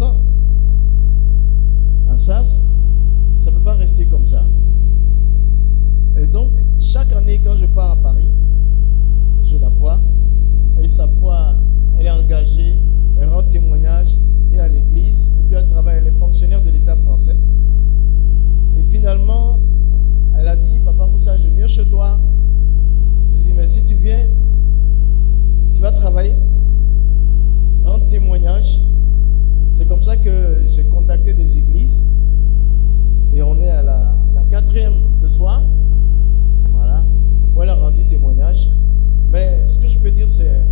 descend. Ça ne peut pas rester comme ça. Et donc, chaque année, quand je pars à Paris, je la vois, et sa foi, elle est engagée, elle rend témoignage, et à l'église, et puis elle travaille, elle est fonctionnaire de l'État français. Et finalement, elle a dit, Papa Moussa, je viens chez toi. Je dis, mais si tu viens, tu vas travailler, rendre témoignage. C'est comme ça que j'ai contacté des églises. Et on est à la 4e ce soir. Voilà. Où elle a rendu témoignage. Mais ce que je peux dire, c'est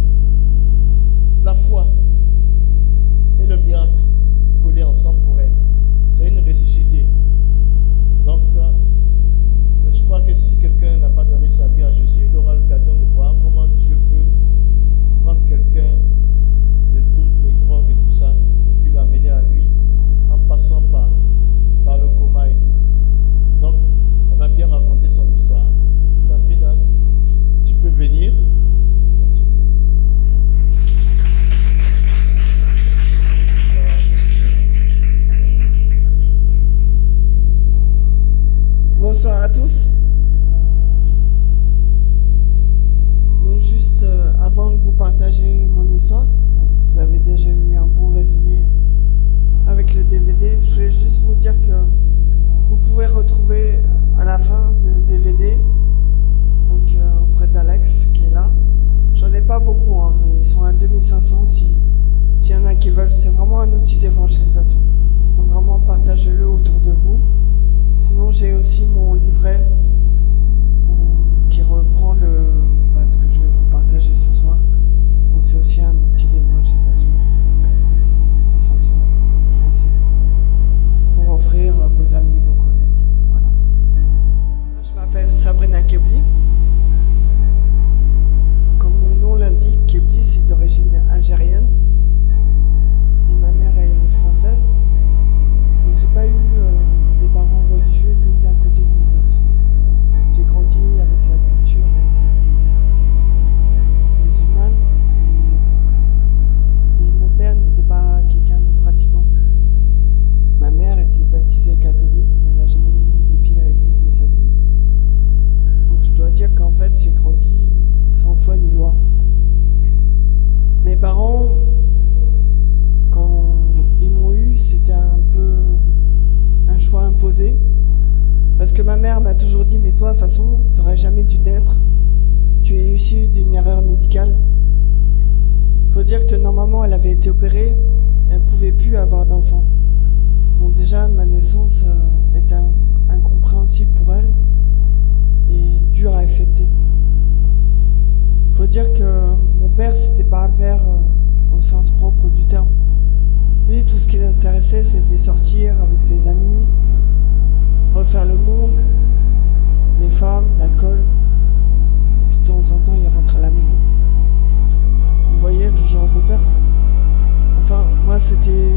la foi et le miracle collés ensemble pour elle. C'est une ressuscité. Donc, je crois que si quelqu'un n'a pas donné sa vie à Jésus, il aura l'occasion de voir comment Dieu peut prendre quelqu'un de toutes les drogues et tout ça, et puis l'amener à lui en passant par le coma et tout. Donc, elle va bien raconter son histoire. Sabrina, tu peux venir. Bonsoir à tous. Donc juste avant de vous partager mon histoire, vous avez déjà eu un bon résumé avec le DVD. Je voulais juste vous dire que vous pouvez retrouver à la fin le DVD, donc auprès d'Alex qui est là. J'en ai pas beaucoup, hein, mais ils sont à 2500 s'il y en a qui veulent. C'est vraiment un outil d'évangélisation. Donc vraiment partagez-le autour de vous. Sinon j'ai aussi mon livret qui reprend ce que je vais vous partager ce soir. Donc c'est aussi un outil d'évangélisation. Pour offrir à vos amis, vos collègues. Voilà. Moi, je m'appelle Sabrina Kebli. Comme mon nom l'indique, Kebli, c'est d'origine algérienne. Et ma mère est française. Mais j'ai pas eu des parents religieux ni d'un côté ni de l'autre. J'ai grandi avec la culture musulmane. Et mon père n'était pas quelqu'un de pratiquant. Ma mère était baptisée catholique, mais elle n'a jamais mis les pieds à l'église de sa vie. Donc je dois dire qu'en fait, j'ai grandi sans foi ni loi. Mes parents, quand ils m'ont eu, c'était un peu un choix imposé. Parce que ma mère m'a toujours dit, mais toi, de toute façon, tu n'aurais jamais dû naître. Tu es issu d'une erreur médicale. Il faut dire que normalement, elle avait été opérée, elle ne pouvait plus avoir d'enfant. Donc déjà, ma naissance était incompréhensible pour elle et dure à accepter. Il faut dire que mon père, c'était pas un père au sens propre du terme. Lui, tout ce qui l'intéressait, c'était sortir avec ses amis, refaire le monde, les femmes, l'alcool. Puis de temps en temps, il rentrait à la maison. Vous voyez le genre de père? Enfin, moi, c'était...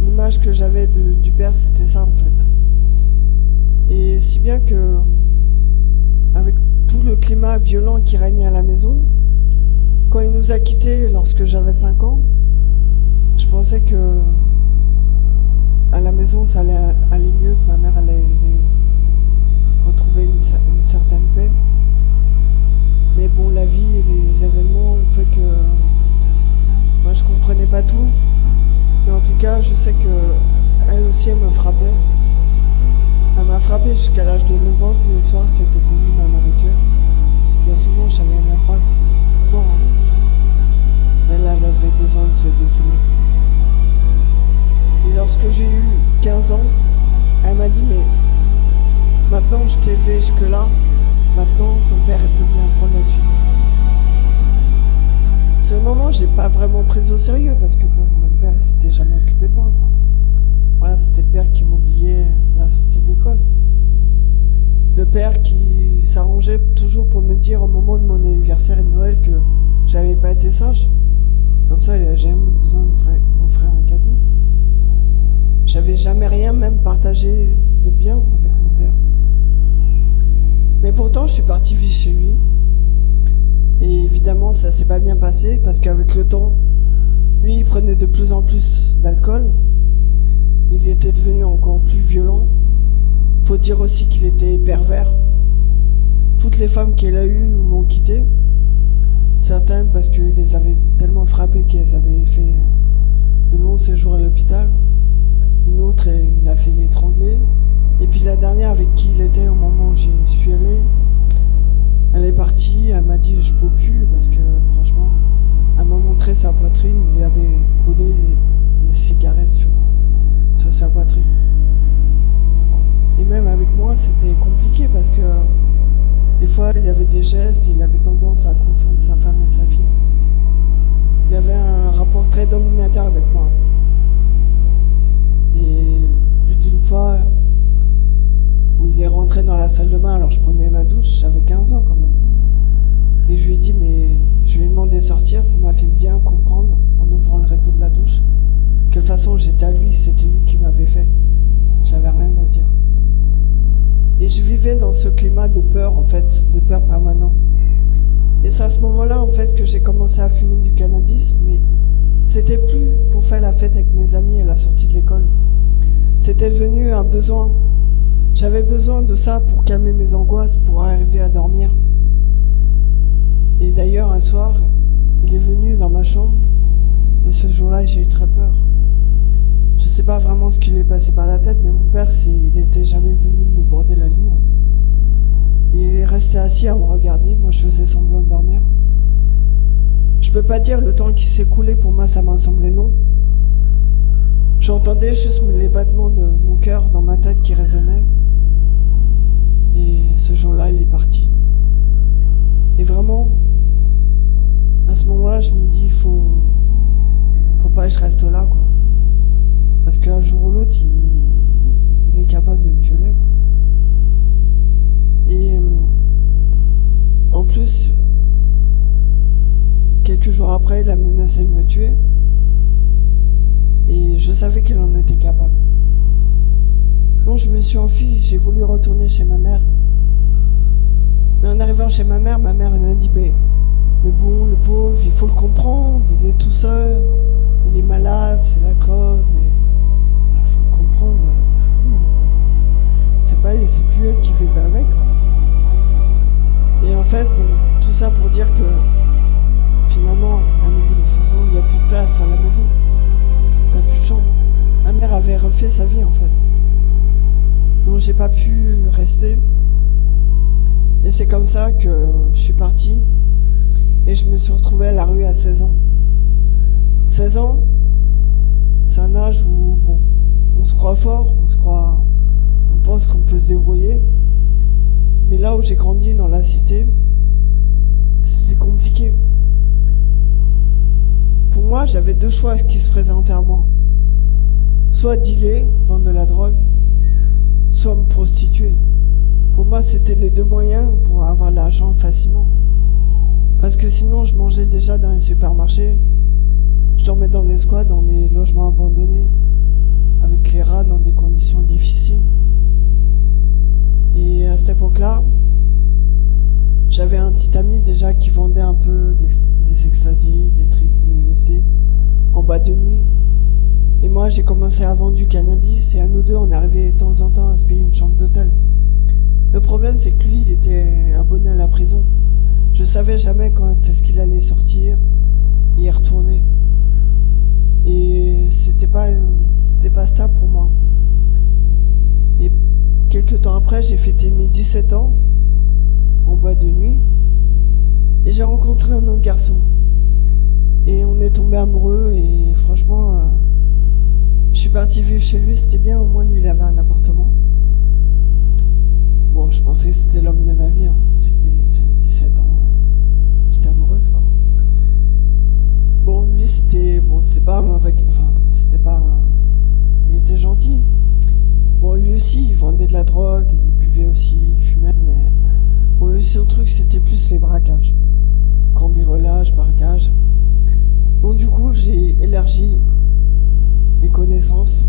L'image que j'avais du père, c'était ça en fait. Et si bien que, avec tout le climat violent qui régnait à la maison, quand il nous a quittés lorsque j'avais 5 ans, je pensais que à la maison ça allait aller mieux, que ma mère allait retrouver une certaine paix. Mais bon, la vie et les événements ont fait que moi je comprenais pas tout. Mais en tout cas, je sais qu'elle aussi, elle me frappait. Elle m'a frappé jusqu'à l'âge de 9 ans. Tous les soirs, c'était devenu ma nourriture. Bien souvent, je savais même pas pourquoi. Elle avait besoin de se défouler. Et lorsque j'ai eu 15 ans, elle m'a dit, mais maintenant, je t'ai élevé jusque-là. Maintenant, ton père peut bien prendre la suite. Ce moment, je l'ai pas vraiment pris au sérieux parce que bon, mon père il s'était jamais occupé de moi, quoi. Voilà, c'était le père qui m'oubliait à la sortie de l'école. Le père qui s'arrangeait toujours pour me dire au moment de mon anniversaire et de Noël que j'avais pas été sage. Comme ça, il n'avait jamais besoin de m'offrir un cadeau. J'avais jamais rien même partagé de bien avec mon père. Mais pourtant, je suis partie vivre chez lui. Et évidemment, ça s'est pas bien passé parce qu'avec le temps, Lui, il prenait de plus en plus d'alcool. Il était devenu encore plus violent. Faut dire aussi qu'il était pervers. Toutes les femmes qu'il a eues l'ont quitté. Certaines parce qu'il les avait tellement frappées qu'elles avaient fait de longs séjours à l'hôpital. Une autre, il a fait l'étrangler. Et puis la dernière avec qui il était au moment où j'y suis allé, elle est partie, elle m'a dit je peux plus parce que franchement, elle m'a montré sa poitrine, il avait collé des cigarettes sur sa poitrine. Et même avec moi, c'était compliqué parce que des fois, il y avait des gestes, il avait tendance à confondre sa femme et sa fille. Il avait un rapport très dominateur avec moi. Et plus d'une fois, où il est rentré dans la salle de bain, alors je prenais ma douche, j'avais 15 ans quand même. Et je lui ai dit, mais je lui ai demandé de sortir, il m'a fait bien comprendre, en ouvrant le rideau de la douche, que de toute façon j'étais à lui, c'était lui qui m'avait fait. J'avais rien à dire. Et je vivais dans ce climat de peur, en fait, de peur permanent. Et c'est à ce moment-là, en fait, que j'ai commencé à fumer du cannabis, mais c'était plus pour faire la fête avec mes amis à la sortie de l'école. C'était devenu un besoin. J'avais besoin de ça pour calmer mes angoisses, pour arriver à dormir. Et d'ailleurs, un soir, il est venu dans ma chambre, et ce jour-là, j'ai eu très peur. Je sais pas vraiment ce qui lui est passé par la tête, mais mon père, il n'était jamais venu me border la nuit. Et il est resté assis à me regarder, moi je faisais semblant de dormir. Je peux pas dire le temps qui s'est écoulé, pour moi ça m'a semblé long. J'entendais juste les battements de mon cœur dans ma tête qui résonnaient. Et ce jour-là, il est parti. Et vraiment, à ce moment-là, je me dis, faut pas que je reste là, quoi. Parce qu'un jour ou l'autre, il est capable de me violer, quoi. Et en plus, quelques jours après, il a menacé de me tuer. Et je savais qu'il en était capable. Donc je me suis enfui, j'ai voulu retourner chez ma mère. Mais en arrivant chez ma mère elle m'a dit, mais bon, le pauvre, il faut le comprendre, il est tout seul, il est malade, c'est la cause, mais il faut le comprendre. C'est plus elle qui vivait avec, quoi. Et en fait, bon, tout ça pour dire que finalement, elle me dit, mais de toute façon, il n'y a plus de place à la maison. Il n'y a plus de chambre. Ma mère avait refait sa vie, en fait. Donc j'ai pas pu rester. Et c'est comme ça que je suis partie. Et je me suis retrouvée à la rue à 16 ans. 16 ans, c'est un âge où, bon, on se croit fort, on pense qu'on peut se débrouiller. Mais là où j'ai grandi, dans la cité, c'était compliqué. Pour moi, j'avais deux choix qui se présentaient à moi. Soit dealer, vendre de la drogue, soit me prostituer. Pour moi, c'était les deux moyens pour avoir de l'argent facilement. Parce que sinon, je mangeais déjà dans les supermarchés, je dormais dans des squats, dans des logements abandonnés, avec les rats dans des conditions difficiles. Et à cette époque-là, j'avais un petit ami déjà qui vendait un peu des extasies, des tripes de LSD en bas de nuit. Et moi, j'ai commencé à vendre du cannabis et à nous deux, on arrivait de temps en temps à se payer une chambre d'hôtel. Le problème, c'est que lui, il était abonné à la prison. Je savais jamais quand est-ce qu'il allait sortir et y retourner. Et c'était pas stable pour moi. Et quelques temps après, j'ai fêté mes 17 ans en boîte de nuit et j'ai rencontré un autre garçon. Et on est tombé amoureux et franchement, je suis partie vivre chez lui, c'était bien, au moins lui il avait un appartement. Bon, je pensais que c'était l'homme de ma vie, hein. J'avais 17 ans, ouais. J'étais amoureuse, quoi. Bon, lui c'était pas un mauvais, il était gentil. Bon, lui aussi, il vendait de la drogue, il buvait aussi, il fumait, mais bon, lui, son truc, c'était plus les braquages. Cambriolage, braquage. Donc, du coup, j'ai élargi mes connaissances,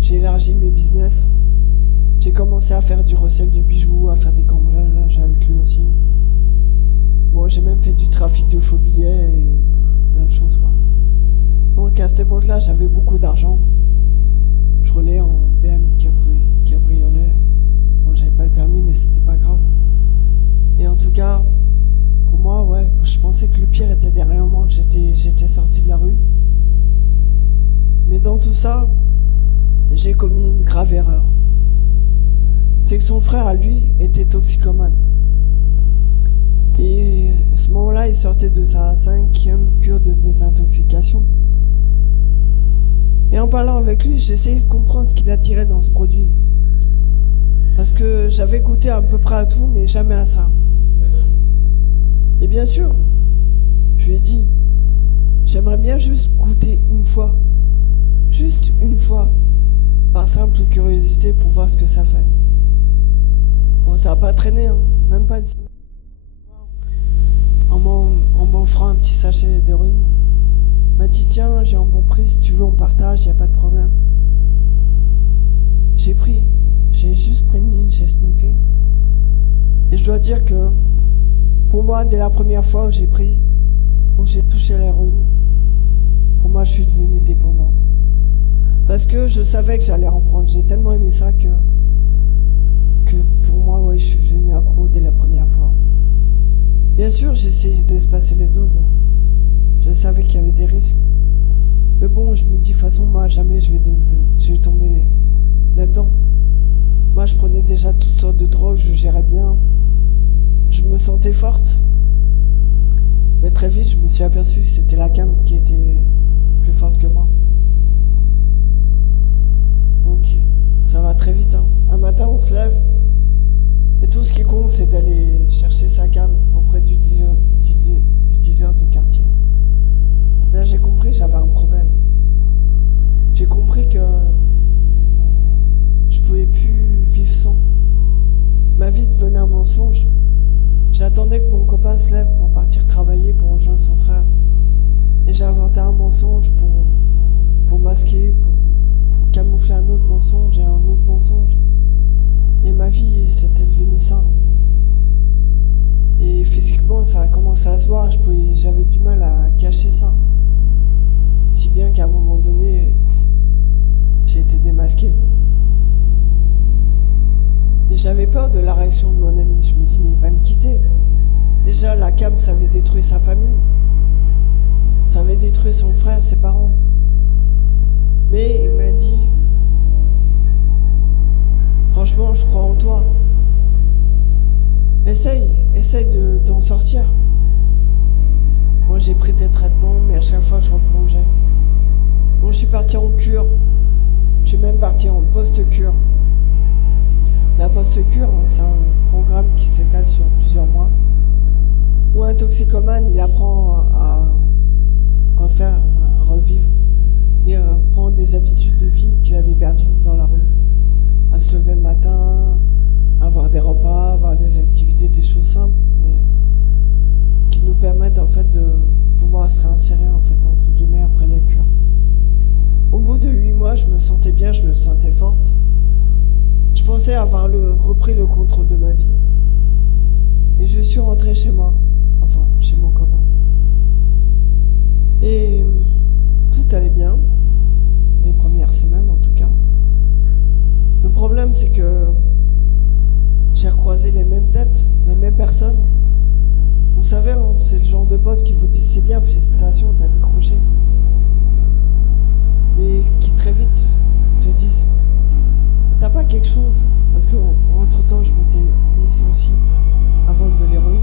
j'ai élargi mes business. J'ai commencé à faire du recel de bijoux, à faire des cambriolages avec lui aussi. Bon, j'ai même fait du trafic de faux billets et plein de choses, quoi. Donc à cette époque-là, j'avais beaucoup d'argent. Je roulais en BM cabriolet. Bon, j'avais pas le permis, mais c'était pas grave. Et en tout cas, pour moi, ouais, je pensais que le pire était derrière moi. J'étais sorti de la rue. Mais dans tout ça, j'ai commis une grave erreur. C'est que son frère, à lui, était toxicomane. Et à ce moment-là, il sortait de sa 5e cure de désintoxication. Et en parlant avec lui, j'essayais de comprendre ce qu'il attirait dans ce produit. Parce que j'avais goûté à peu près à tout, mais jamais à ça. Et bien sûr, je lui ai dit, j'aimerais bien juste goûter une fois. Juste une fois. Par simple curiosité pour voir ce que ça fait. Bon, ça n'a pas traîné, hein, même pas une semaine. En m'offrant un petit sachet d'héroïne, il m'a dit tiens, j'ai un bon prix, si tu veux on partage, il n'y a pas de problème. J'ai juste pris une ligne, j'ai sniffé. Et je dois dire que pour moi, dès la première fois où j'ai pris, où j'ai touché l'héroïne, pour moi je suis devenue dépendante. Parce que je savais que j'allais en prendre, j'ai tellement aimé ça que pour moi, ouais, je suis devenue accro dès la première fois. Bien sûr, j'ai essayé d'espacer les doses. Je savais qu'il y avait des risques. Mais bon, je me dis, de toute façon, moi, jamais je vais tomber là-dedans. Moi, je prenais déjà toutes sortes de drogues, je gérais bien. Je me sentais forte. Mais très vite, je me suis aperçu que c'était la cam qui était plus forte que moi. Donc, ça va très vite. Hein. Un matin, on se lève. Et tout ce qui compte, c'est d'aller chercher sa cam auprès du dealer du quartier. Là, j'ai compris que j'avais un problème. J'ai compris que je pouvais plus vivre sans. Ma vie devenait un mensonge. J'attendais que mon copain se lève pour partir travailler, pour rejoindre son frère. Et j'ai inventé un mensonge pour masquer, pour camoufler un autre mensonge et un autre mensonge. Et ma vie, c'était devenu ça. Et physiquement, ça a commencé à se voir. J'avais du mal à cacher ça. Si bien qu'à un moment donné, j'ai été démasqué. Et j'avais peur de la réaction de mon ami. Je me dis, mais il va me quitter. Déjà, la cam, ça avait détruit sa famille. Ça avait détruit son frère, ses parents. Mais il m'a dit, franchement, je crois en toi. Essaye d'en sortir. Moi, j'ai pris des traitements, mais à chaque fois, je replongeais. Bon, je suis parti en cure. Je suis même parti en post-cure. La post-cure, hein, c'est un programme qui s'étale sur plusieurs mois, où un toxicomane, il apprend à revivre. Il reprend des habitudes de vie qu'il avait perdues dans la rue. À se lever le matin, avoir des repas, avoir des activités, des choses simples, mais qui nous permettent en fait de pouvoir se réinsérer en fait entre guillemets après la cure. Au bout de 8 mois, je me sentais bien, je me sentais forte. Je pensais avoir repris le contrôle de ma vie. Et je suis rentrée chez moi, enfin chez mon copain. Et tout allait bien, les premières semaines en tout cas. Le problème, c'est que j'ai recroisé les mêmes têtes, les mêmes personnes. Vous savez, hein, c'est le genre de potes qui vous disent c'est bien, félicitations, t'as décroché. Mais qui très vite te disent t'as pas quelque chose. Parce que entre temps, je m'étais mise aussi à vendre de l'héroïne.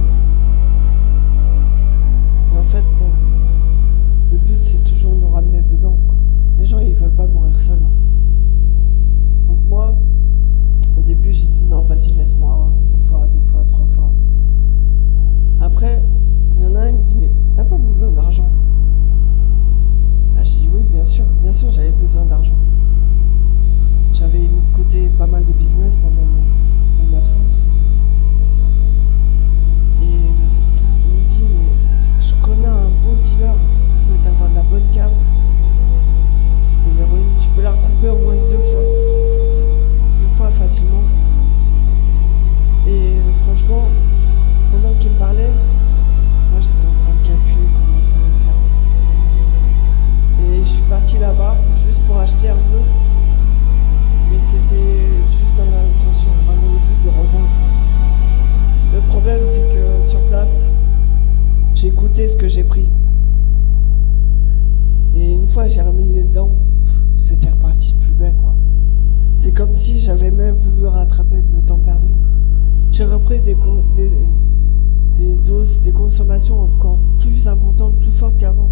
Et en fait, bon, le but c'est toujours de nous ramener dedans, quoi. Les gens ils veulent pas mourir seuls. Hein. Donc moi, au début, j'ai dit non, vas-y, laisse-moi, 1 fois, 2 fois, 3 fois. Après, il y en a un, il me dit, mais t'as pas besoin d'argent? Là, je dis oui, bien sûr, j'avais besoin d'argent. J'avais mis de côté pas mal de business pendant mon absence. Et il me dit, mais je connais un bon dealer, il peut t'avoir de la bonne cam. De l'héroïne, tu peux la recouper au moins de 2 fois. 2 fois facilement. Et franchement, pendant qu'il me parlait, moi j'étais en train de calculer comment ça allait faire. Et parti là-bas juste pour acheter un peu. Mais c'était juste dans l'intention, enfin dans le but de revendre. Le problème, c'est que sur place, j'ai goûté ce que j'ai pris. Et une fois j'ai remis les dents, c'était reparti de plus belle, quoi. C'est comme si j'avais même voulu rattraper le temps perdu. J'ai repris des doses, des consommations encore plus importantes, plus fortes qu'avant.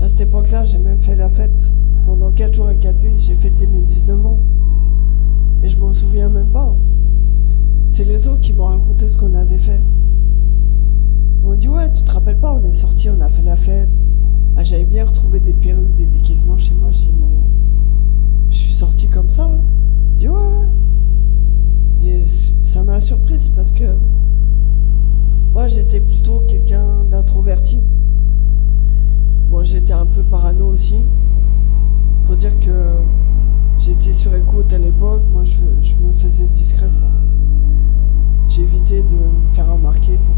À cette époque-là, j'ai même fait la fête. Pendant 4 jours et 4 nuits, j'ai fêté mes 19 ans. Et je m'en souviens même pas. C'est les autres qui m'ont raconté ce qu'on avait fait. Ils m'ont dit, ouais, tu te rappelles pas, on est sortis, on a fait la fête. Ah, j'avais bien retrouvé des perruques, des déguisements chez moi. J'ai dit, mais je suis sorti comme ça. Hein. Je dis, ouais. Et ça m'a surprise parce que moi, j'étais plutôt quelqu'un d'introverti. Bon, j'étais un peu parano aussi. Faut dire que j'étais sur écoute à l'époque. Moi, je me faisais discrètement. J'ai évité de me faire remarquer pour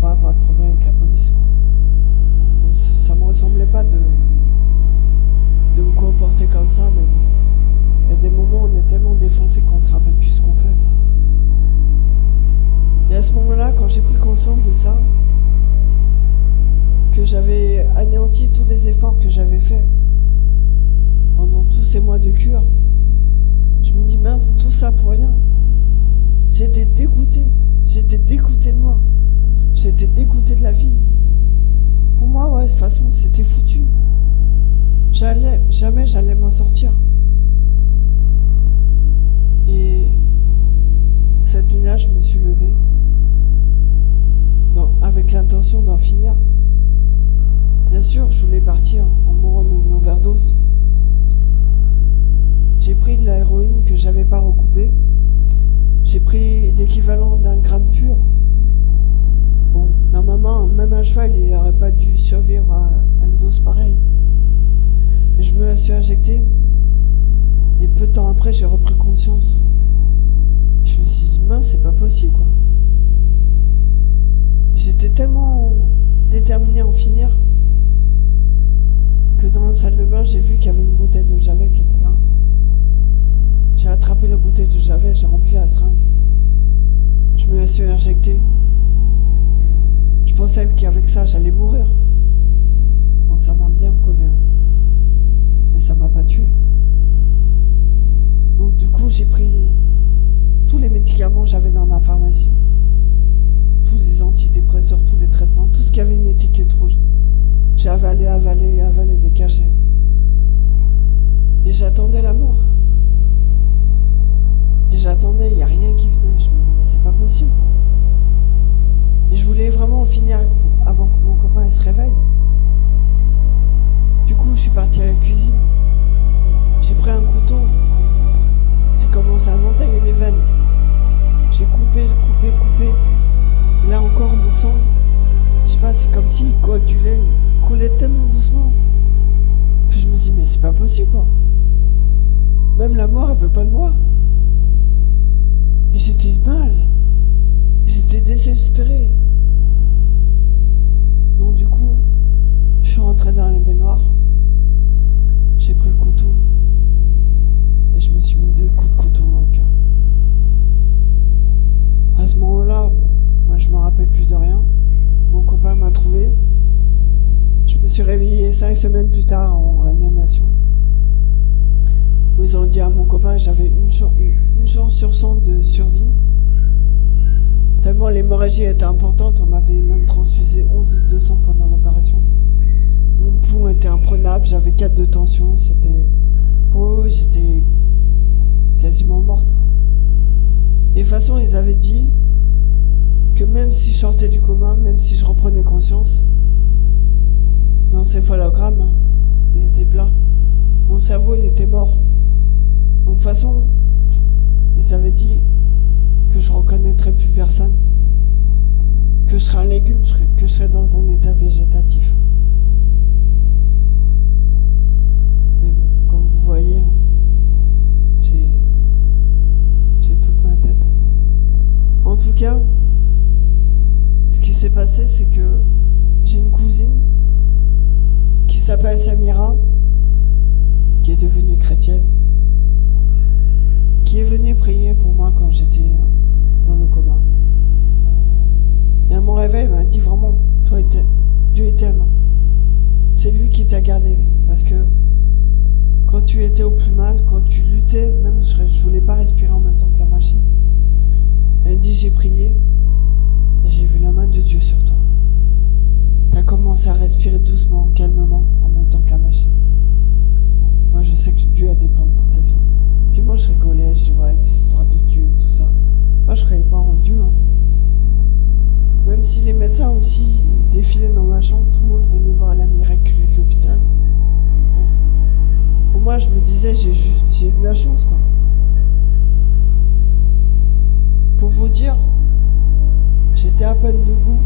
pas avoir de problème avec la police, quoi. Bon, ça me ressemblait pas de me comporter comme ça, mais bon. Il y a des moments où on est tellement défoncé qu'on se rappelle plus ce qu'on fait. Et à ce moment-là, quand j'ai pris conscience de ça, que j'avais anéanti tous les efforts que j'avais faits pendant tous ces mois de cure, je me dis, mince, tout ça pour rien. J'étais dégoûté de moi, j'étais dégoûté de la vie. Pour moi, ouais, de toute façon, c'était foutu. Jamais j'allais m'en sortir. Et cette nuit-là, je me suis levée avec l'intention d'en finir. Bien sûr, je voulais partir en mourant d'une overdose. J'ai pris de la héroïne que j'avais pas recoupée. J'ai pris l'équivalent d'un gramme pur. Bon, normalement, même un cheval, il n'aurait pas dû survivre à une dose pareille. Et je me la suis injectée. Et peu de temps après, j'ai repris conscience. Je me suis dit, mince, c'est pas possible, quoi. J'étais tellement déterminée à en finir que dans la salle de bain, j'ai vu qu'il y avait une bouteille de Javel qui était là. J'ai attrapé la bouteille de Javel, j'ai rempli la seringue. Je me la suis injectée. Je pensais qu'avec ça, j'allais mourir. Bon, ça m'a bien brûlé, hein. Mais ça m'a pas tué. Donc du coup, j'ai pris tous les médicaments que j'avais dans ma pharmacie. Tous les antidépresseurs, tous les traitements, tout ce qui avait une étiquette rouge. J'ai avalé des cachets. Et j'attendais la mort. Et j'attendais, il n'y a rien qui venait. Je me dis, mais c'est pas possible. Et je voulais vraiment en finir avant que mon copain se réveille. Du coup, je suis partie à la cuisine. J'ai pris un couteau. J'ai commencé à m'entailler les veines. J'ai coupé. Et là encore, mon sang, je sais pas, c'est comme s'il coagulait, il coulait tellement doucement que je me dis, mais c'est pas possible, quoi. Même la mort, elle veut pas de moi. Et j'étais mal. J'étais désespéré. Donc du coup, je suis rentré dans la baignoire. J'ai pris le couteau. Et je me suis mis 2 coups de couteau dans le cœur. À ce moment-là, moi je me rappelle plus de rien. Mon copain m'a trouvé. Je me suis réveillé 5 semaines plus tard en réanimation. Où ils ont dit à mon copain que j'avais une chance sur 100 de survie. Tellement l'hémorragie était importante, on m'avait même transfusé 11 litres de sang pendant l'opération. Mon pouls était imprenable, j'avais 4 de tension, j'étais quasiment morte. Et de toute façon, ils avaient dit que même si je sortais du coma, même si je reprenais conscience, l'encéphalogramme, il était plat. Mon cerveau, il était mort. Donc de toute façon, ils avaient dit que je reconnaîtrais plus personne, que je serais un légume, que je serais dans un état végétatif. Mais bon, comme vous voyez, j'ai toute ma tête. En tout cas, ce qui s'est passé, c'est que j'ai une cousine qui s'appelle Samira, qui est devenue chrétienne, qui est venue prier pour moi quand j'étais dans le coma. Et à mon réveil, elle m'a dit vraiment, toi, Dieu t'aime. C'est lui qui t'a gardé. Parce que quand tu étais au plus mal, quand tu luttais, même je voulais pas respirer en même temps que la machine. Elle dit, j'ai prié et j'ai vu la main de Dieu sur toi. Tu as commencé à respirer doucement, calmement, en même temps que la machine. Moi, je sais que Dieu a des plans pour ta vie. Puis moi, je rigolais, je dis, ouais, des histoires de Dieu, tout ça. Moi, je croyais pas en Dieu. Hein. Même si les médecins aussi, ils défilaient dans ma chambre, tout le monde venait voir la miraculée de l'hôpital. Bon. Pour moi, je me disais, j'ai eu de la chance, quoi. Pour vous dire, j'étais à peine debout.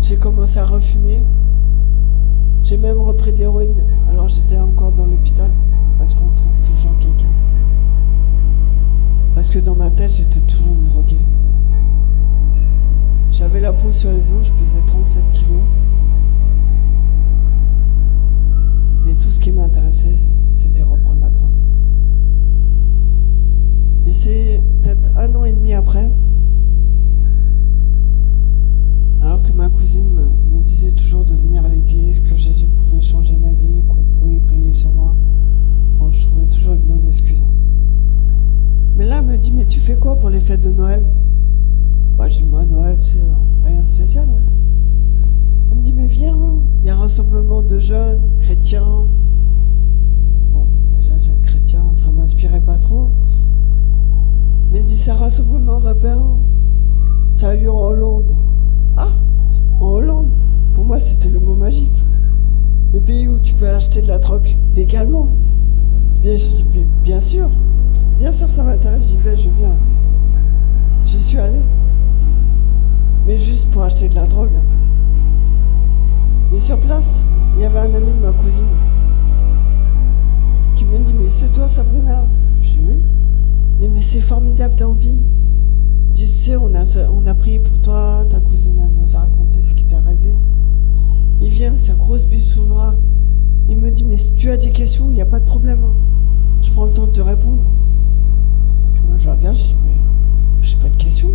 J'ai commencé à refumer. J'ai même repris de l'héroïne. Alors j'étais encore dans l'hôpital. Parce qu'on trouve toujours quelqu'un. Parce que dans ma tête, j'étais toujours une droguée. J'avais la peau sur les os, je pesais 37 kilos. Mais tout ce qui m'intéressait, c'était reprendre la drogue. Et c'est peut-être 1 an et demi après, alors que ma cousine me disait toujours de venir à l'église, que Jésus pouvait changer ma vie, qu'on pouvait prier sur moi. Bon, je trouvais toujours une bonne excuse. Mais là, elle me dit, mais tu fais quoi pour les fêtes de Noël? Bah, je dis, moi, Noël, c'est rien de spécial. Hein. Elle me dit, mais viens, il y a un rassemblement de jeunes, chrétiens. Bon, déjà, jeune chrétien, ça m'inspirait pas trop. Mais elle dit, c'est un rassemblement européen. Ça a lieu en Hollande. Ah, en Hollande, pour moi, c'était le mot magique. Le pays où tu peux acheter de la drogue légalement. Bien, je dis, bien sûr, ça m'intéresse, j'y vais, je viens. J'y suis allé. Mais juste pour acheter de la drogue. Mais sur place, il y avait un ami de ma cousine qui me dit, mais c'est toi Sabrina? Je dis oui. Il dit, mais c'est formidable, t'es en vie. Je dis, tu sais, on a prié pour toi, ta cousine nous a raconté ce qui t'est arrivé. Il vient avec sa grosse bille sous le bras. Il me dit, mais si tu as des questions, il n'y a pas de problème. Hein. Je prends le temps de te répondre. Puis moi je regarde, je dis, mais j'ai pas de questions.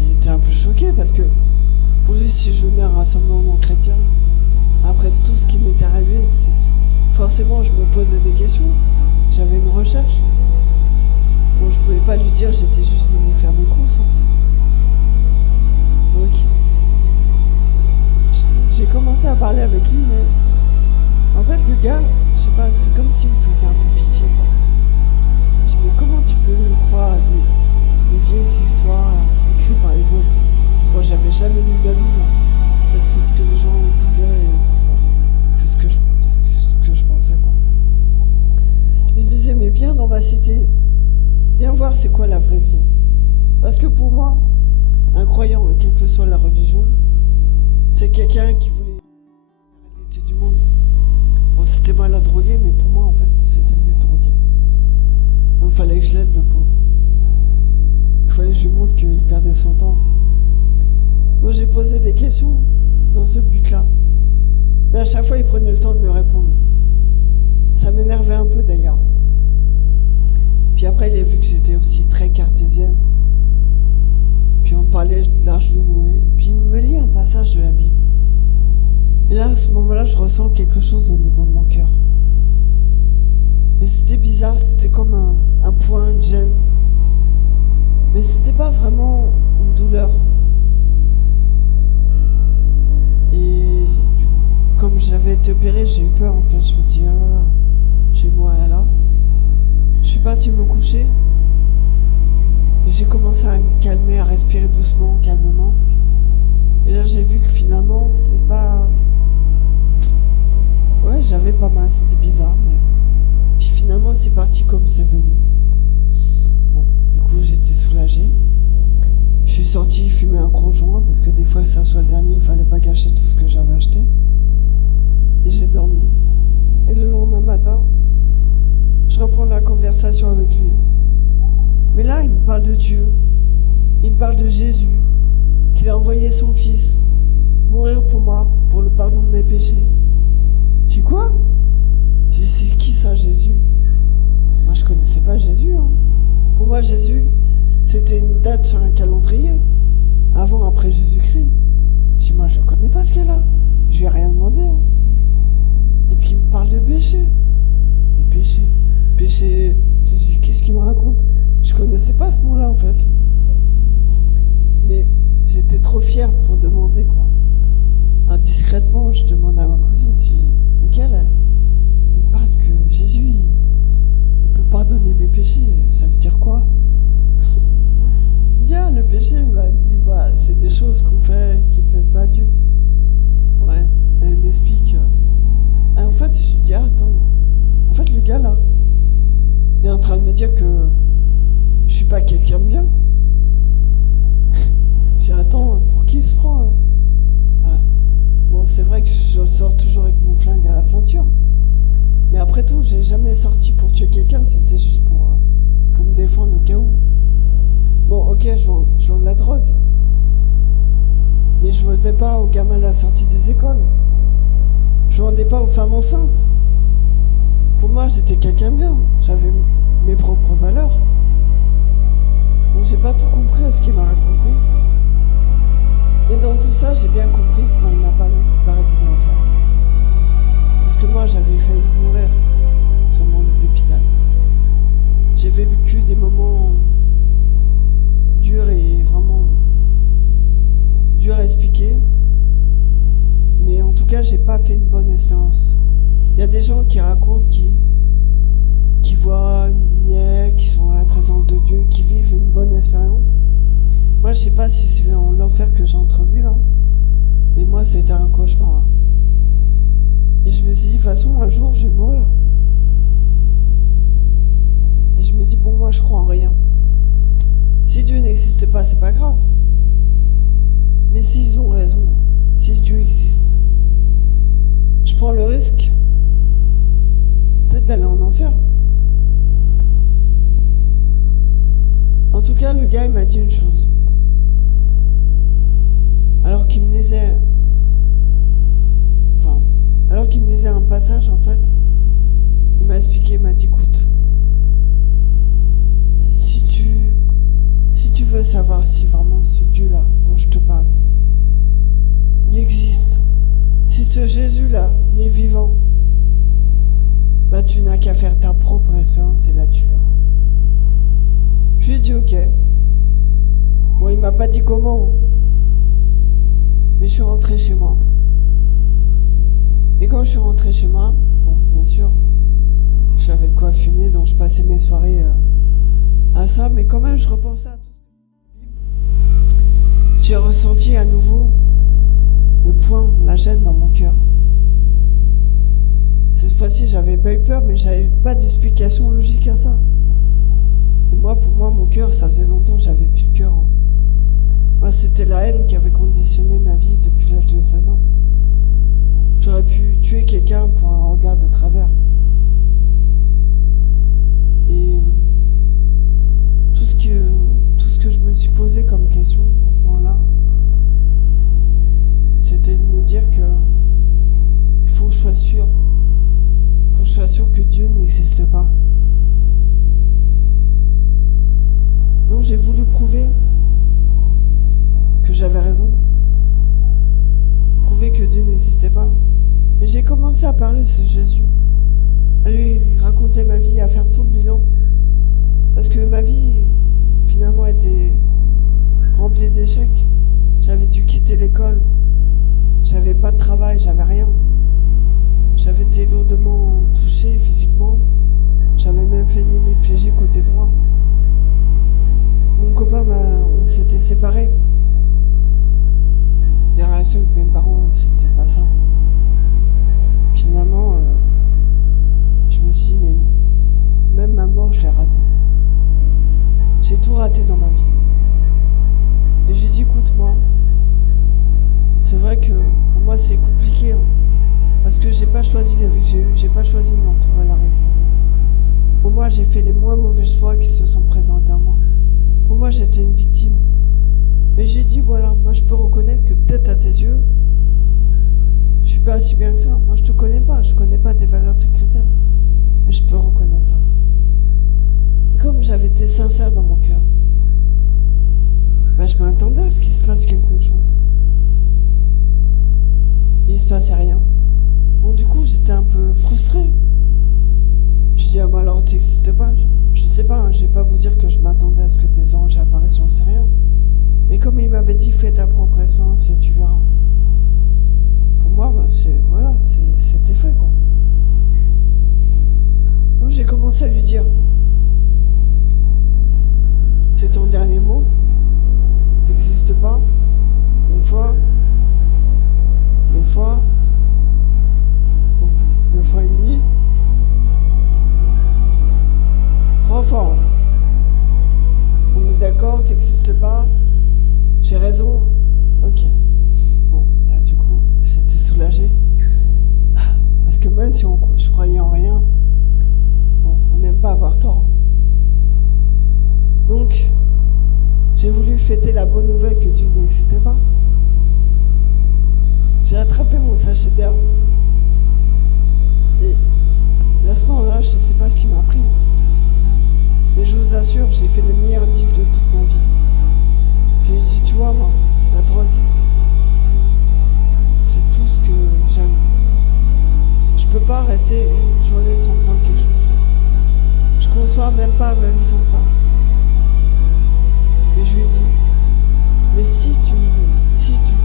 Il était un peu choqué parce que pour lui, si je venais à un rassemblement chrétien, après tout ce qui m'était arrivé, forcément je me posais des questions. J'avais une recherche. Bon, je pouvais pas lui dire, j'étais juste venu faire mes courses. Hein. Donc, j'ai commencé à parler avec lui, mais en fait, le gars, je sais pas, c'est comme s'il me faisait un peu pitié, quoi. Je dis, mais comment tu peux croire à des vieilles histoires écrites par les hommes? Moi, j'avais jamais lu la Bible. C'est ce que les gens disaient. C'est ce que je pensais, quoi. Je disais, mais viens dans ma cité. Viens voir c'est quoi la vraie vie. Parce que pour moi, un croyant, quelle que soit la religion, c'est quelqu'un qui voulait la réalité du monde. Bon, c'était moi la droguée, mais pour moi, en fait, c'était lui le drogué. Donc, il fallait que je l'aide, le pauvre. Il fallait que je lui montre qu'il perdait son temps. Donc, j'ai posé des questions dans ce but-là. Mais à chaque fois, il prenait le temps de me répondre. Ça m'énervait un peu, d'ailleurs. Puis après, il a vu que j'étais aussi très cartésienne. Puis on parlait de l'Arche de Noé. Puis il me lit un passage de la Bible. Et là, à ce moment-là, je ressens quelque chose au niveau de mon cœur. Mais c'était bizarre, c'était comme un point, une gêne. Mais c'était pas vraiment une douleur. Et comme j'avais été opérée, j'ai eu peur en fait. Je me suis dit, oh là là, je vais mourir là. Je suis partie me coucher. Et j'ai commencé à me calmer, à respirer doucement, calmement. Et là, j'ai vu que finalement, c'est pas... Ouais, j'avais pas mal, c'était bizarre. Mais... Puis finalement, c'est parti comme c'est venu. Bon, du coup, j'étais soulagée. Je suis sortie fumer un gros joint, parce que des fois, que ça soit le dernier, il fallait pas gâcher tout ce que j'avais acheté. Et j'ai dormi. Et le lendemain matin, je reprends la conversation avec lui. Mais là, il me parle de Dieu. Il me parle de Jésus, qu'il a envoyé son fils mourir pour moi, pour le pardon de mes péchés. Je dis quoi? C'est qui ça, Jésus? Moi, je connaissais pas Jésus. Hein. Pour moi, Jésus, c'était une date sur un calendrier. Avant, après Jésus-Christ. Je dis, moi, je connais pas ce gars-là. Je lui ai rien demandé. Hein. Et puis, il me parle de péché. De péché. Péché. Je dis, qu'est-ce qu'il me raconte? Je connaissais pas ce mot-là, en fait. Mais j'étais trop fière pour demander, quoi. Indiscrètement, je demande à ma cousine, je dis, lequel? Il me parle que Jésus, il peut pardonner mes péchés. Ça veut dire quoi? Bien, le péché, il m'a dit, bah, c'est des choses qu'on fait qui plaisent pas à Dieu. Ouais, elle m'explique. Et en fait, je lui dis, attends, en fait, le gars là, il est en train de me dire que je suis pas quelqu'un de bien. Je dis, attends, pour qui il se prend? Bon, c'est vrai que je sors toujours avec mon flingue à la ceinture. Mais après tout, j'ai jamais sorti pour tuer quelqu'un, c'était juste pour me défendre au cas où. Bon, ok, je vends de la drogue. Mais je vendais pas aux gamins à la sortie des écoles. Je vendais pas aux femmes enceintes. Pour moi, j'étais quelqu'un bien. J'avais mes propres valeurs. Donc j'ai pas tout compris à ce qu'il m'a raconté. Mais dans tout ça, j'ai bien compris quand il m'a parlé du paradis de l'enfer. Parce que moi, j'avais failli mourir sur mon lit d'hôpital. J'ai vécu des moments durs et vraiment durs à expliquer. Mais en tout cas, j'ai pas fait une bonne expérience. Il y a des gens qui racontent, qui voient une lumière, qui sont à la présence de Dieu, qui vivent une bonne expérience. Moi, je sais pas si c'est l'enfer que j'ai entrevu là, mais moi, c'était un cauchemar. Et je me suis dit, de toute façon, un jour, je vais mourir. Et je me dis, bon, moi, je crois en rien. Si Dieu n'existe pas, c'est pas grave. Mais s'ils ont raison, si Dieu existe, je prends le risque peut-être d'aller en enfer. En tout cas, le gars, il m'a dit une chose. Alors qu'il me lisait un passage, en fait, il m'a expliqué, il m'a dit, écoute, si tu veux savoir si vraiment ce Dieu-là dont je te parle, il existe, si ce Jésus-là, il est vivant, bah tu n'as qu'à faire ta propre expérience et la tu verras. Je lui ai dit ok. Bon, il m'a pas dit comment, mais je suis rentré chez moi. Et quand je suis rentré chez moi, bon, bien sûr, j'avais de quoi fumer, donc je passais mes soirées à ça, mais quand même, je repensais à tout ce que j'ai ressenti à nouveau le poing, la gêne dans mon cœur. Cette fois-ci, j'avais pas eu peur, mais j'avais pas d'explication logique à ça. Et moi, pour moi, mon cœur, ça faisait longtemps que j'avais plus de cœur. Moi, c'était la haine qui avait conditionné ma vie depuis l'âge de 16 ans. J'aurais pu tuer quelqu'un pour un regard de travers. Et tout ce que je me suis posé comme question à ce moment-là, c'était de me dire que il faut que je sois sûr. Il faut que je sois sûr que Dieu n'existe pas. Donc j'ai voulu prouver que j'avais raison. Prouver que Dieu n'existait pas. Et j'ai commencé à parler de ce Jésus. À lui raconter ma vie, à faire tout le bilan. Parce que ma vie, finalement, était remplie d'échecs. J'avais dû quitter l'école. J'avais pas de travail, j'avais rien. J'avais été lourdement touché physiquement. J'avais même fait une hémiplégie côté droit. Mon copain, on s'était séparés. Les relations avec mes parents, c'était pas ça. Finalement, je me suis dit, mais même ma mort, je l'ai ratée. J'ai tout raté dans ma vie. Et je lui ai dit, écoute-moi, c'est vrai que pour moi, c'est compliqué. Hein, parce que j'ai pas choisi la vie que j'ai eue, j'ai pas choisi de me retrouver à la rue 16 ans. Pour moi, j'ai fait les moins mauvais choix qui se sont présentés à moi. Pour moi, j'étais une victime. Mais j'ai dit, voilà, moi, je peux reconnaître que peut-être à tes yeux, je suis pas si bien que ça. Moi, je te connais pas. Je connais pas tes valeurs, tes critères. Mais je peux reconnaître ça. Comme j'avais été sincère dans mon cœur, ben, je m'attendais à ce qu'il se passe quelque chose. Il se passait rien. Bon, du coup, j'étais un peu frustrée. Je dis, ah bah alors t'existes pas. Je sais pas, hein, je vais pas vous dire que je m'attendais à ce que des anges apparaissent, j'en sais rien. Et comme il m'avait dit, fais ta propre expérience et tu verras. Pour moi, bah, c'était fait, quoi. Donc j'ai commencé à lui dire, c'est ton dernier mot, t'existes pas, une fois, deux fois et demi, 3 fois. On est d'accord, t'existes pas, j'ai raison, ok. Bon, là du coup, j'étais soulagée. Parce que même si je croyais en rien, bon, on n'aime pas avoir tort. Donc, j'ai voulu fêter la bonne nouvelle que Dieu n'existait pas. J'ai attrapé mon sachet d'herbe. Et à ce moment-là, je ne sais pas ce qui m'a pris. Mais je vous assure, j'ai fait le meilleur deal de toute ma vie. J'ai dit, tu vois, moi, la drogue, c'est tout ce que j'aime. Je peux pas rester une journée sans prendre quelque chose. Je conçois même pas ma vie sans ça. Et je lui ai dit, mais si tu me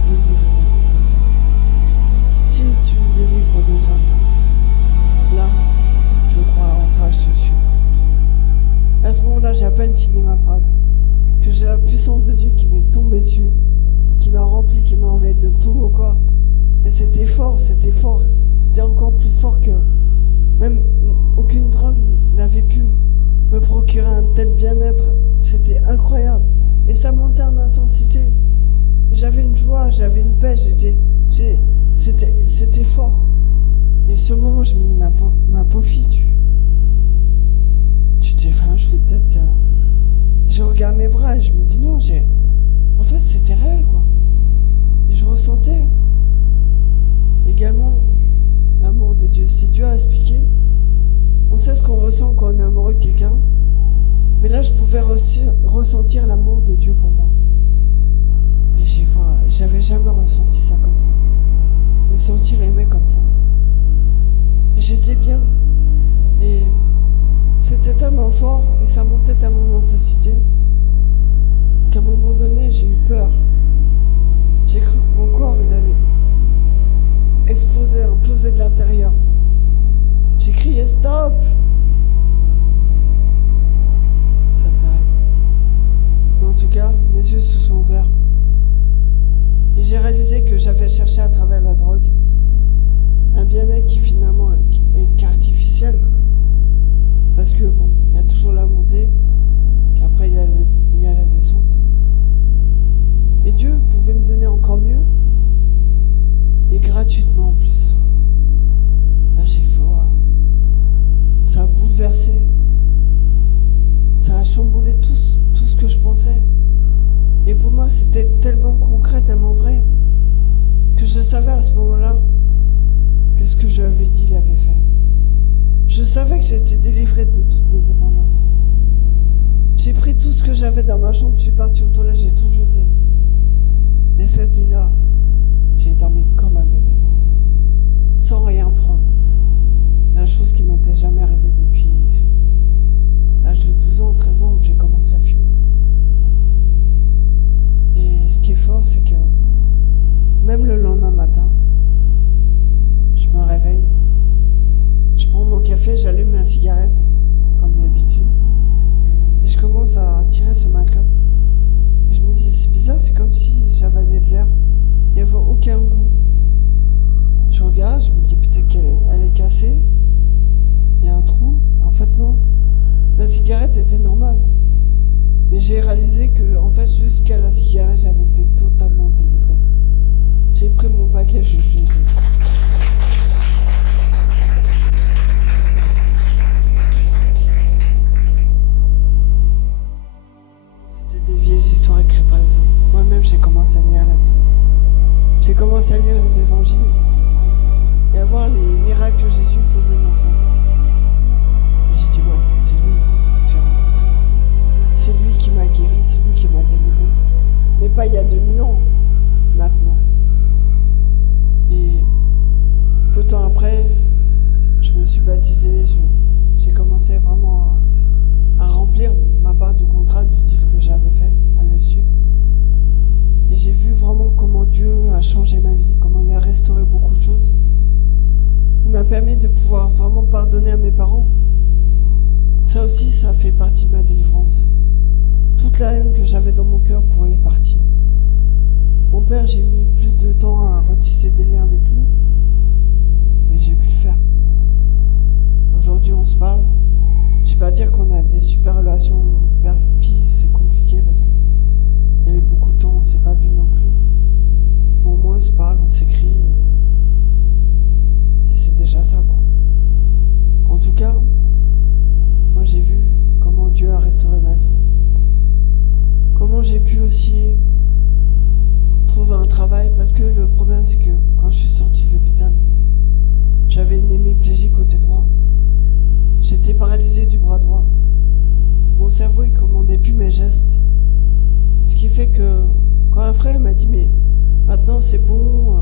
délivres de ça, si tu me délivres de ça, là, je crois en toi, je te suis. À ce moment-là, j'ai à peine fini ma phrase, que j'ai la puissance de Dieu qui m'est tombée dessus, qui m'a rempli, qui m'a envahi de tout mon corps. Et c'était fort, c'était encore plus fort que même aucune drogue n'avait pu me procurer un tel bien-être. C'était incroyable. Et ça montait en intensité. Et j'avais une joie, j'avais une paix, c'était fort. Et ce moment, je me dis, ma pauvre fille, tu t'es fait un shoot. Je regarde mes bras et je me dis, non, en fait, c'était réel, quoi. Et je ressentais également l'amour de Dieu. C'est Dieu à expliquer. On sait ce qu'on ressent quand on est amoureux de quelqu'un. Mais là, je pouvais ressentir l'amour de Dieu pour moi. Et j'avais jamais ressenti ça comme ça. Me sentir aimé comme ça. Et j'étais bien. Et c'était tellement fort et ça montait tellement d'intensité qu'à un moment donné, j'ai eu peur. J'ai cru que mon corps, il allait imploser de l'intérieur. J'ai crié stop. En tout cas, mes yeux se sont ouverts. Et j'ai réalisé que j'avais cherché à travers la drogue un bien-être qui finalement est qu'artificiel. Parce que bon, il y a toujours la montée, puis après il y a la descente. Et Dieu pouvait me donner encore mieux, et gratuitement en plus. Là j'ai fait, ça a bouleversé. Ça a chamboulé tout ce que je pensais. Et pour moi, c'était tellement concret, tellement vrai, que je savais à ce moment-là que ce que je lui avais dit, il avait fait. Je savais que j'étais délivrée de toutes mes dépendances. J'ai pris tout ce que j'avais dans ma chambre, je suis partie aux toilettes, j'ai tout jeté. Et cette nuit-là, j'ai dormi comme un bébé, sans rien prendre. La chose qui m'était jamais arrivée depuis l'âge de 12 ans, 13 ans, où j'ai commencé à fumer. Et ce qui est fort, c'est que même le lendemain matin, je me réveille, je prends mon café, j'allume ma cigarette, comme d'habitude, et je commence à tirer sur ma clope. Et je me dis, c'est bizarre, c'est comme si j'avalais de l'air, il n'y avait aucun goût. Je regarde, je me dis peut-être qu'elle est cassée, il y a un trou. En fait, non. La cigarette était normale. Mais j'ai réalisé que, en fait, jusqu'à la cigarette, j'avais été totalement délivré. J'ai pris mon paquet, je suis jeté. C'était des vieilles histoires écrites par les hommes. Moi-même, j'ai commencé à lire la Bible. J'ai commencé à lire les évangiles. Jésus faisait dans son temps. Et j'ai dit ouais, c'est lui que j'ai rencontré. C'est lui qui m'a guéri, c'est lui qui m'a délivré. Mais pas il y a 2000 ans, maintenant. Et peu de temps après, je me suis baptisé, j'ai commencé vraiment à remplir ma part du contrat, du deal que j'avais fait, à le suivre. Et j'ai vu vraiment comment Dieu a changé ma vie, comment il a restauré beaucoup de choses. Il m'a permis de pouvoir vraiment pardonner à mes parents. Ça aussi, ça fait partie de ma délivrance. Toute la haine que j'avais dans mon cœur pourrait partir. Mon père, j'ai mis plus de temps à retisser des liens avec lui, mais j'ai pu le faire. Aujourd'hui, on se parle. Je ne vais pas dire qu'on a des super relations père-fille, c'est compliqué parce que il y a eu beaucoup de temps, on ne s'est pas vu non plus. Mais au moins, on se parle, on s'écrit, et c'est déjà ça, quoi. En tout cas, moi, j'ai vu comment Dieu a restauré ma vie. Comment j'ai pu aussi trouver un travail, parce que le problème, c'est que quand je suis sortie de l'hôpital, j'avais une hémiplégie côté droit. J'étais paralysée du bras droit. Mon cerveau, il commandait plus mes gestes. Ce qui fait que quand un frère m'a dit mais maintenant c'est bon,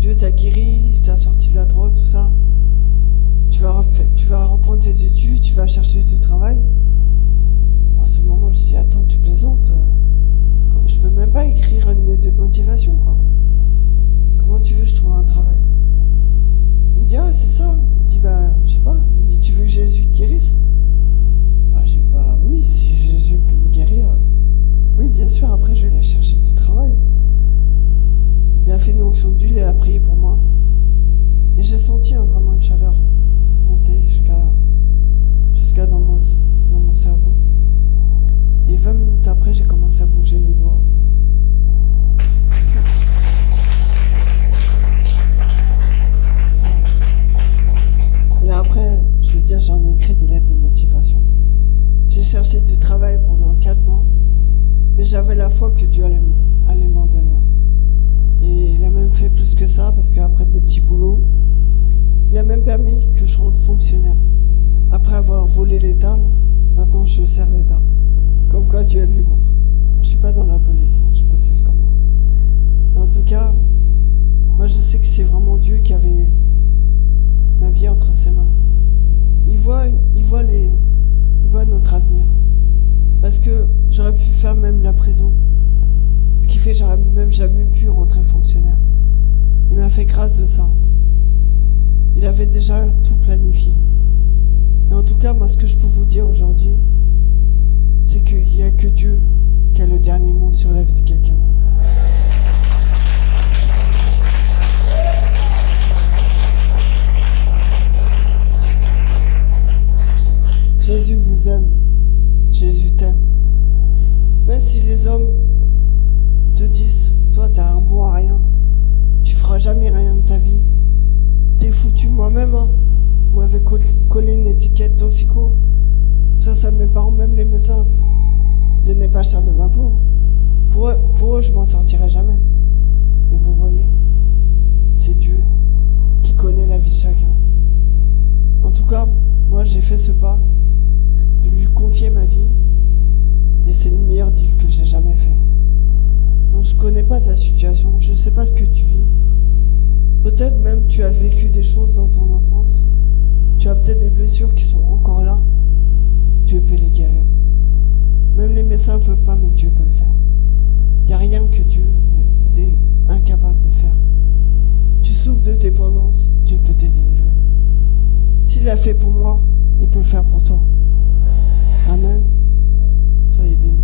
Dieu t'a guéri, t'a sorti de la drogue, tout ça, tu vas reprendre tes études, tu vas chercher du travail. À ce moment, je dis attends, tu plaisantes, je peux même pas écrire une lettre de motivation, quoi. Comment tu veux que je trouve un travail? Il me dit ah c'est ça. Il me dit bah je sais pas. Il me dit tu veux que Jésus te guérisse? Bah je dis bah oui, si Jésus peut me guérir, oui bien sûr, après je vais aller chercher du travail. Il a fait une onction d'huile et a prié pour moi. Et j'ai senti vraiment une chaleur monter jusqu'à dans mon cerveau. Et 20 minutes après, j'ai commencé à bouger les doigts. Et après, je veux dire, j'en ai écrit des lettres de motivation. J'ai cherché du travail pendant 4 mois, mais j'avais la foi que Dieu allait m'en donner. Et il a même fait plus que ça, parce qu'après des petits boulots, il a même permis que je rentre fonctionnaire. Après avoir volé l'État, maintenant je sers l'État. Comme quoi Dieu a de l'humour. Je suis pas dans la police, je précise comment. Mais en tout cas, moi je sais que c'est vraiment Dieu qui avait ma vie entre ses mains. Il voit notre avenir. Parce que j'aurais pu faire même la prison. Ce qui fait que j'aurais même jamais pu rentrer fonctionnaire. Il m'a fait grâce de ça. Il avait déjà tout planifié. Et en tout cas, moi ce que je peux vous dire aujourd'hui, c'est qu'il n'y a que Dieu qui a le dernier mot sur la vie de quelqu'un. Jésus vous aime. Jésus t'aime. Même si les hommes te disent, toi t'es un bon à rien, tu feras jamais rien de ta vie, t'es foutu. Moi-même, hein. Moi avec collé une étiquette toxico. Ça mes parents, même les médecins, ne n'est pas cher de ma peau. Pour eux, je m'en sortirai jamais. Et vous voyez, c'est Dieu qui connaît la vie de chacun. En tout cas, moi j'ai fait ce pas, de lui confier ma vie, et c'est le meilleur deal que j'ai jamais fait. Donc je connais pas ta situation, je sais pas ce que tu vis. Peut-être même tu as vécu des choses dans ton enfance, tu as peut-être des blessures qui sont encore là. Dieu peut les guérir. Même les médecins ne peuvent pas, mais Dieu peut le faire. Il n'y a rien que Dieu n'est incapable de faire. Tu souffres de dépendance, Dieu peut te délivrer. S'il l'a fait pour moi, il peut le faire pour toi. Amen. Soyez bénis.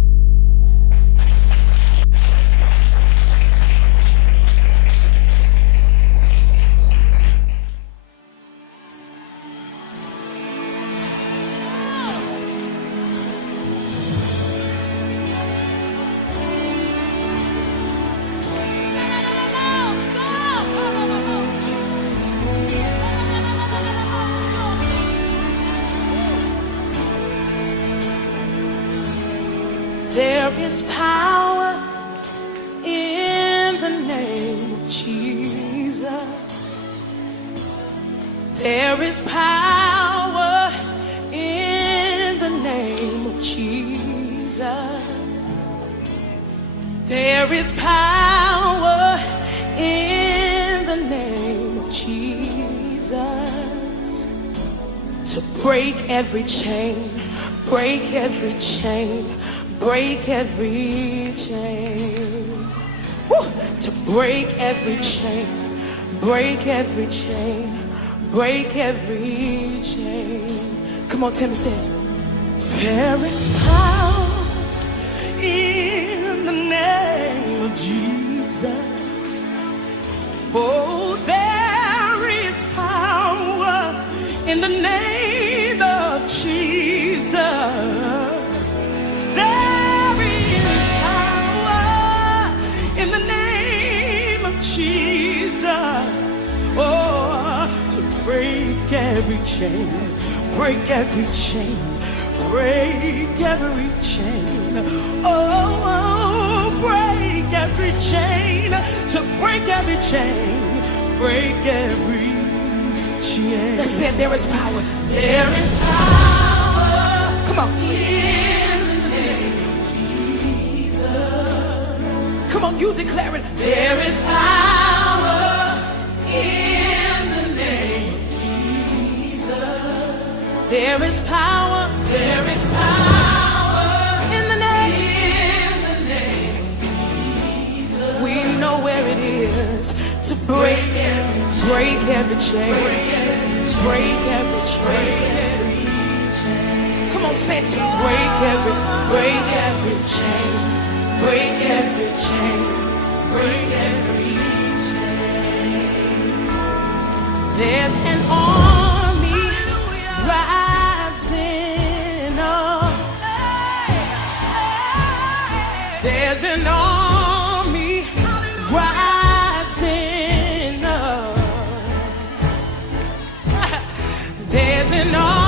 There is power in the name of Jesus. There is power in the name of Jesus to break every chain, break every chain, break every chain. Woo! To break every chain, break every chain, break every chain. Come on, Tim, say it. There is power in the name of Jesus. Oh, there is power in the name of Jesus. There is power in the name of Jesus. Oh, to break every chain, break every chain, break every chain. Oh, break every chain, to break every chain, break every chain. Let's say there is power. There is power. Come on. In the name of Jesus. Come on, you declare it. There is power in the name of Jesus. There is power. There is power in the name of Jesus. We know where it is to break every chain, break every chain. Come on, say it to me. Break every chain, break every chain, break every chain. There's an army rising up. There's an army rising up. There's an army